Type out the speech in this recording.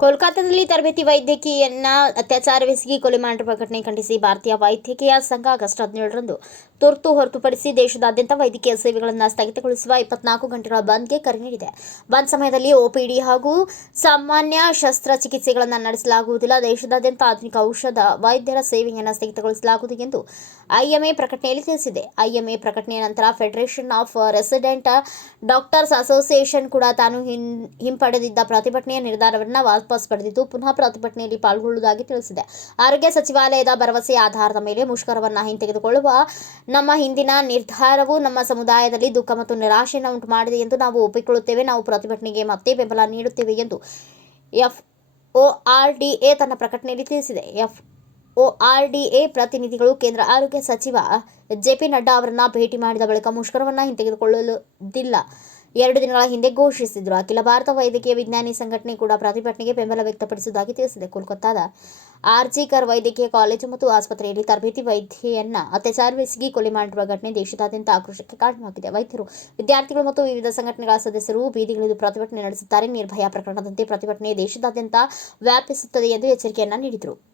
ಭಾರತದಲ್ಲಿ ತರಬೇತಿ ವೈದ್ಯಕೀಯನ್ನ ಅತ್ಯಾಚಾರವೆಸಗಿ ಕೊಲೆ ಮಾಡಿರುವ ಘಟನೆ ಖಂಡಿಸಿ ಭಾರತೀಯ ವೈದ್ಯಕೀಯ ಸಂಘ ಆಗಸ್ಟ್ ಹದಿನೇಳರಂದು ತುರ್ತು ಹೊರತುಪಡಿಸಿ ದೇಶದಾದ್ಯಂತ ವೈದ್ಯಕೀಯ ಸೇವೆಗಳನ್ನು ಸ್ಥಗಿತಗೊಳಿಸುವ ಇಪ್ಪತ್ನಾಲ್ಕು ಗಂಟೆಗಳ ಬಂದ್ಗೆ ಕರೆ ನೀಡಿದೆ. ಬಂದ್ ಸಮಯದಲ್ಲಿ ಒಪಿಡಿ ಹಾಗೂ ಸಾಮಾನ್ಯ ಶಸ್ತ್ರಚಿಕಿತ್ಸೆಗಳನ್ನು ನಡೆಸಲಾಗುವುದಿಲ್ಲ. ದೇಶದಾದ್ಯಂತ ಆಧುನಿಕ ಔಷಧ ವೈದ್ಯರ ಸೇವೆಯನ್ನು ಸ್ಥಗಿತಗೊಳಿಸಲಾಗುವುದು ಎಂದು ಐಎಂಎ ಪ್ರಕಟಣೆಯಲ್ಲಿ ತಿಳಿಸಿದೆ. ಐಎಂಎ ಪ್ರಕಟಣೆಯ ನಂತರ federation of resident doctors association ಕೂಡ ತಾನು ಹಿಂಪಡೆದಿದ್ದ ಪ್ರತಿಭಟನೆಯ ನಿರ್ಧಾರವನ್ನು ಪಡೆದಿದ್ದು. ಪುನಃ ಪ್ರತಿಭಟನೆಯಲ್ಲಿ ಪಾಲ್ಗೊಳ್ಳುವುದಾಗಿ ತಿಳಿಸಿದೆ. ಆರೋಗ್ಯ ಸಚಿವಾಲಯದ ಭರವಸೆ ಆಧಾರದ ಮೇಲೆ ಮುಷ್ಕರವನ್ನು ಹಿಂತೆಗೆದುಕೊಳ್ಳುವ ನಮ್ಮ ಹಿಂದಿನ ನಿರ್ಧಾರವು ನಮ್ಮ ಸಮುದಾಯದಲ್ಲಿ ದುಃಖ ಮತ್ತು ನಿರಾಶೆಯನ್ನು ಉಂಟು ಮಾಡಿದೆ ಎಂದು ನಾವು ಒಪ್ಪಿಕೊಳ್ಳುತ್ತೇವೆ. ನಾವು ಪ್ರತಿಭಟನೆಗೆ ಮತ್ತೆ ಬೆಂಬಲ ನೀಡುತ್ತೇವೆ ಎಂದು ಎಫ್ ಒಆರ್ಡಿಎ ತನ್ನ ಪ್ರಕಟಣೆಯಲ್ಲಿ ತಿಳಿಸಿದೆ. ಎಫ್ ಒಆರ್ಡಿಎ ಪ್ರತಿನಿಧಿಗಳು ಕೇಂದ್ರ ಆರೋಗ್ಯ ಸಚಿವ ಜೆ ಪಿ ನಡ್ಡಾ ಅವರನ್ನು ಭೇಟಿ ಮಾಡಿದ ಬಳಿಕ ಮುಷ್ಕರವನ್ನು ಹಿಂತೆಗೆದುಕೊಳ್ಳುವುದಿಲ್ಲ. ಎರಡು ದಿನಗಳ ಹಿಂದೆ ಘೋಷಿಸಿದ್ರು. ಅಖಿಲ ಭಾರತ ವೈದ್ಯಕೀಯ ವಿಜ್ಞಾನಿ ಸಂಘಟನೆ ಕೂಡ ಪ್ರತಿಭಟನೆಗೆ ಬೆಂಬಲ ವ್ಯಕ್ತಪಡಿಸುವುದಾಗಿ ತಿಳಿಸಿದೆ. ಕೋಲ್ಕತ್ತಾದ ಆರ್ಜಿಕರ್ ವೈದ್ಯಕೀಯ ಕಾಲೇಜು ಮತ್ತು ಆಸ್ಪತ್ರೆಯಲ್ಲಿ ತರಬೇತಿ ವೈದ್ಯೆಯನ್ನ ಅತ್ಯಾಚಾರವೆಸಗಿ ಕೊಲೆ ಮಾಡಿರುವ ಘಟನೆ ದೇಶದಾದ್ಯಂತ ಆಕ್ರೋಶಕ್ಕೆ ಕಾರಣವಾಗಿದೆ. ವೈದ್ಯರು, ವಿದ್ಯಾರ್ಥಿಗಳು ಮತ್ತು ವಿವಿಧ ಸಂಘಟನೆಗಳ ಸದಸ್ಯರು ಬೀದಿಗಳಿದ್ದು ಪ್ರತಿಭಟನೆ ನಡೆಸುತ್ತಾರೆ. ನಿರ್ಭಯ ಪ್ರಕರಣದಂತೆ ಪ್ರತಿಭಟನೆ ದೇಶದಾದ್ಯಂತ ವ್ಯಾಪಿಸುತ್ತದೆ ಎಂದು ಎಚ್ಚರಿಕೆಯನ್ನ ನೀಡಿದರು.